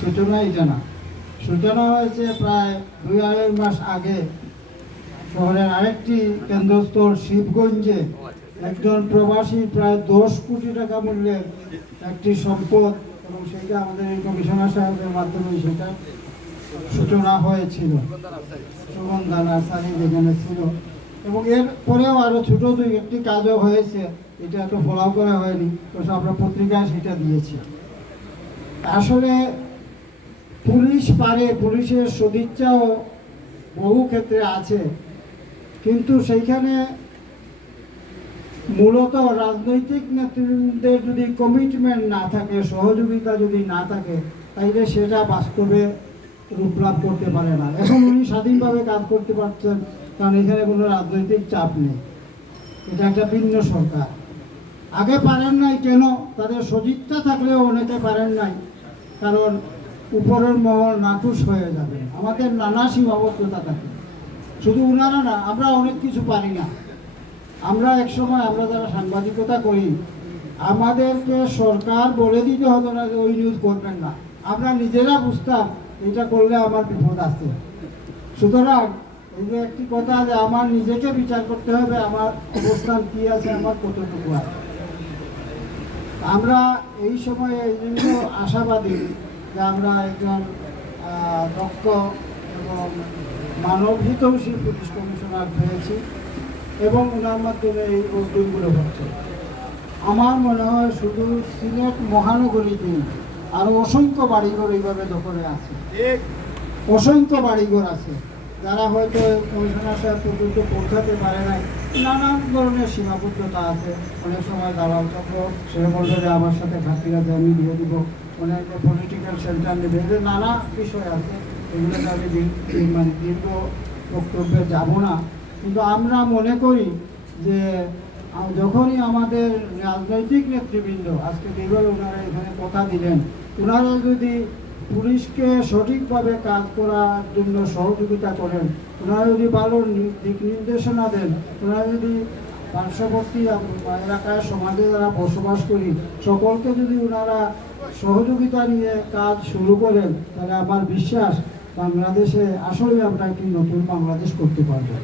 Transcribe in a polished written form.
সূচনা এটা না, সূচনা হয়েছে প্রায় 2-2.5 মাস আগে শহরের আরেকটি কেন্দ্রস্থল শিবগঞ্জে একজন প্রবাসী প্রায় 10 কোটি টাকা মূল্যের একটি সম্পদ, এবং সেটা আমাদের এই কমিশনার সাহেবের মাধ্যমে সেটা সূচনা হয়েছিল। সুগন্ধা নার্সারি যেখানে ছিল, এবং এর পরেও আরও ছোটো 2-1টি কাজও হয়েছে, এটা একটু ফলো করা হয়নি, তো আমরা পত্রিকায় সেটা দিয়েছি। আসলে পুলিশ পারে, পুলিশের সদিচ্ছাও বহু ক্ষেত্রে আছে, কিন্তু সেইখানে মূলত রাজনৈতিক নেতৃত্বের যদি কমিটমেন্ট না থাকে, সহযোগিতা যদি না থাকে, তাইলে সেটা বাস্তবে রূপ লাভ করতে পারে না। এখন উনি স্বাধীনভাবে কাজ করতে পারছেন, কারণ এখানে কোনো রাজনৈতিক চাপ নেই, এটা একটা ভিন্ন সরকার। আগে পারেন নাই কেন? তাদের সদিচ্ছা থাকলেও অনেকে পারেন নাই, কারণ উপরের মহল নাখুশ হয়ে যাবে। আমাদের নানা সীমাবদ্ধতা থাকে, শুধু ওনারা না, আমরা অনেক কিছু পারি না। আমরা একসময় আমরা যারা সাংবাদিকতা করি, আমাদেরকে সরকার বলে দিতে হতো না যে ওই নিউজ করবেন না, আমরা নিজেরা বুঝতাম এটা করলে আমার বিপদ আছে। সুতরাং এই যে একটি কথা যে আমার নিজেকে বিচার করতে হবে, আমার অবস্থান কী আছে, আমার কতটুকু আছে। আমরা এই সময়ে এই জন্য আশাবাদী যে আমরা একজন দক্ষ এবং মানবহিতৈষী পুলিশ কমিশনার পেয়েছি, এবং ওনার মাধ্যমে এই উদ্যোগগুলো হচ্ছে। আমার মনে হয় শুধু সিলেট মহানগরীতে আরও অসংখ্য বাড়িঘর এইভাবে দখলে আছে, অসংখ্য বাড়িঘর আছে, যারা হয়তো কমিশনার সাহেব পর্যন্ত পৌঁছাতে পারে নাই। নানান ধরনের সীমাবদ্ধতা আছে, অনেক সময় দালাল চক্র সে বলবে যে আমার সাথে ঘাটতি আছে, আমি দিয়ে দিব, অনেকে পলিটিক্যাল সেন্টার নেবে, এদের নানা বিষয় আছে, এগুলোতে আমি মানে দীর্ঘ বক্তব্যে যাব না। কিন্তু আমরা মনে করি যে যখনই আমাদের রাজনৈতিক নেতৃবৃন্দ আজকে যেভাবে ওনারা এখানে কথা দিলেন, ওনারা যদি পুলিশকে সঠিকভাবে কাজ করার জন্য সহযোগিতা করেন, ওনারা যদি ভালো দিক নির্দেশনা দেন, ওনারা যদি পার্শ্ববর্তী এলাকায় সমাজে যারা বসবাস করি সকলকে যদি ওনারা সহযোগিতা নিয়ে কাজ শুরু করেন, তাহলে আমার বিশ্বাস বাংলাদেশে আসলে আমরা একটি নতুন বাংলাদেশ করতে পারবো।